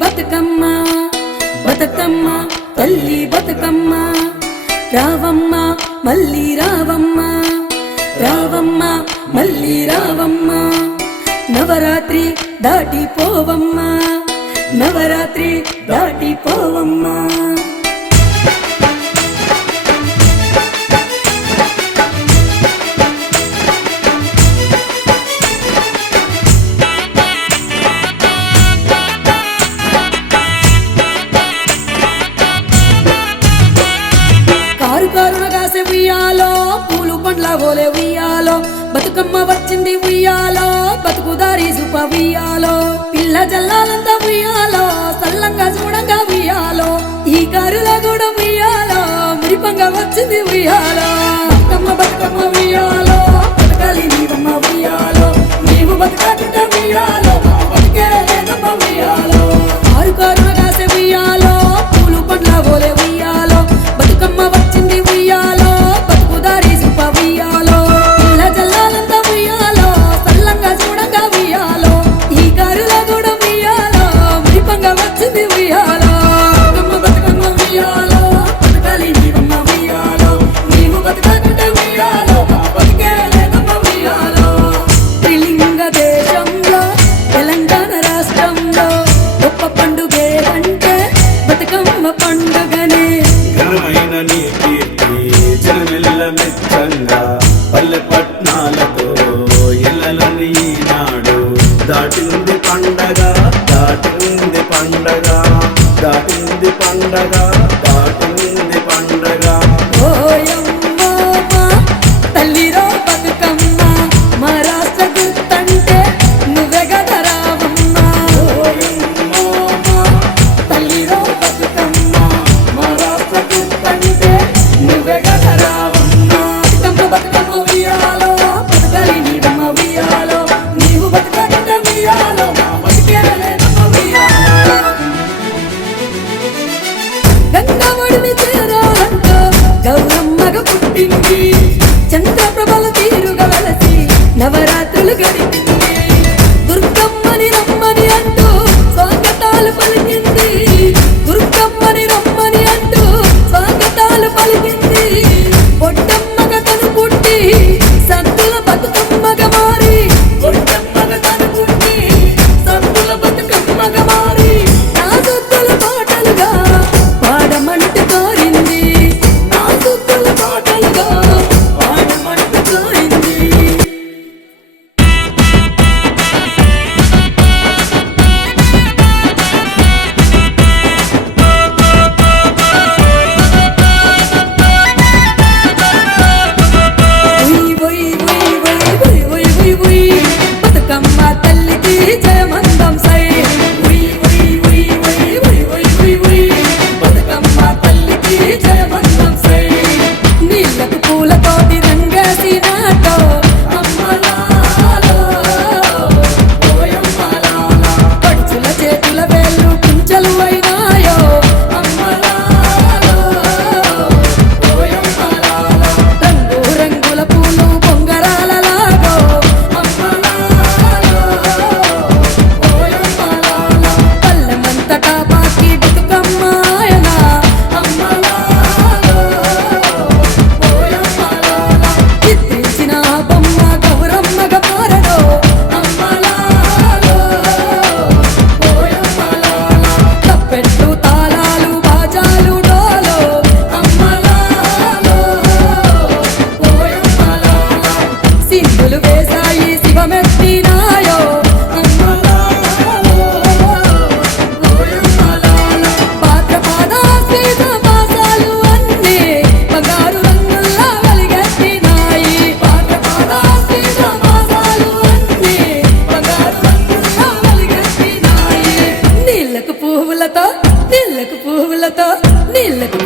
బతుకమ్మ బతుకమ్మ తల్లి బతుకమ్మ రావమ్మ మళ్ళీ రావమ్మ రావమ్మ మళ్ళీ రావమ్మ నవరాత్రి దాటిపోవమ్మ నవరాత్రి దాటిపోవమ్మ ఉయ్యాలో పూలు పండ్ల గోలే ఉయ్యాలో బతుకమ్మ వచ్చింది ఉయ్యాలో బతుకుదారి సుప ఉయ్యాలో పిల్ల జల్లాలంతా ఉయ్యాలో సల్లంగా చూడంగా ఉయ్యాలో ఈ కారుల కూడా ఉయ్యాలో మురిపంగా వచ్చింది ఉయ్యాలో బతుకమ్మ బతుకమ్మ ఉయ్యాలో బతకాలి నీవమ్మ ఉయ్యాలో నీవు బతకాకుంటే ఉయ్యాలో బతికే లేదమ్మ ఉయ్యాలో కారు కారున కాసే ఉయ్యాలో పూలు పండ్ల గోలే ఉయ్యాలో బతుకమ్మ వచ్చింది ఉయ్యాలో బతుకుదారి సుప ఉయ్యాలో పిల్ల జల్లాలంతా ఉయ్యాలో సల్లంగా చూడంగా ఉయ్యాలో ఈ కారుల కూడా ఉయ్యాలో మురిపంగా వచ్చింది ఉయ్యాలో బతుకమ్మ బతుకమ్మ ఉయ్యాలో బతకాలి నీవమ్మ ఉయ్యాలో నీవు బతకాకుంటే ఉయ్యాలో బతికే లేదమ్మ ఉయ్యాలో త్రిలింగ దేశంలో తెలంగాణ రాష్ట్రంలో గొప్ప పండుగే అంటే బతుకమ్మ పండుగనే ఘనమైన నీ కీర్తి జనమెల్ల మెచ్చంగా పల్లె పట్నాలతో ఎల్లలని నాడు దాటింది పండగ దాటింది పండగ దాటింది పండగ దాటింది పండగ ఓయమ్మ తల్లిరో బతుకమ్మ మా రాష్ట్ర గుర్తంటే నువ్వే కదా రావమ్మ ఓయమ్మో తల్లిరో బతుకమ్మ మా రాష్ట్ర గుర్తంటే నువ్వే కదా రావమ్మ బతుకమ్మ బతుకమ్మ ఉయ్యాలో బతకాలి నీవమ్మ ఉయ్యాలో నీవు బతకాకుంటే ఉయ్యాలో బతికే లేదమ్మ ఉయ్యాలో గంగవడిని చేరాలంటూ గౌరమ్మగ పుట్టింది చంద్రప్రభల తీరుగా వెలసి నవరాత్రులు గడిపింది దుర్గమ్మని రమ్మని అంటూ స్వాగతాలు పలికింది దుర్గమ్మని రమ్మని అంటూ స్వాగతాలు పలికింది బొడ్డమ్మగ తను పుట్టి సంతుల బతుకమ్మగ మారి బొడ్డమ్మగ తను పుట్టి సంతుల బతుకమ్మగ మారి నా సొత్తుల పాటలుగా పాడమంట కోరింది నా సొత్తుల పాటలుగా పాడమంట కోరింది బతుకమ్మ తల్లికి జయమందం సై బతుకమ్మ తల్లికి జయమందం సై నీళ్ళకు పూలతోటి రంగేసి నాటో అమ్మలాలో ఓయమ్మలాలో పడుచుల చేతుల వేళ్ళు కుంచలు అయినాయో అమ్మలాలో ఓయమ్మలాలో రంగు రంగుల పూలు బొంగరాలలాగో అమ్మలాలో ఓయమ్మలాలో పల్లెమంతటా బాకి బతుకమ్మాయన అమ్మలాలో ఓయమ్మలాలో చిత్రించిన బొమ్మ గౌరమ్మగ మారడో అమ్మలాలో ఓయమ్మలాలో తప్పెట్టు తాళాలు బాజాలు డోలో అమ్మలాలో ఓయమ్మలాలో సింధులు వేసాయి శివమెత్తినాయో అమ్మలాలో ఓయమ్మలాలో పాత్రపాద శ్రీత మాసాలు అన్నీ బంగారు రంగుల్లా వెలిగెత్తినాయి పాత్రపాద శ్రీత మాసాలు అన్నీ బంగారు రంగుల్లా వెలిగెత్తినాయి నీళ్ళకు పువ్వులతో నీళ్ళకు పువ్వులతో నీళ్ళకు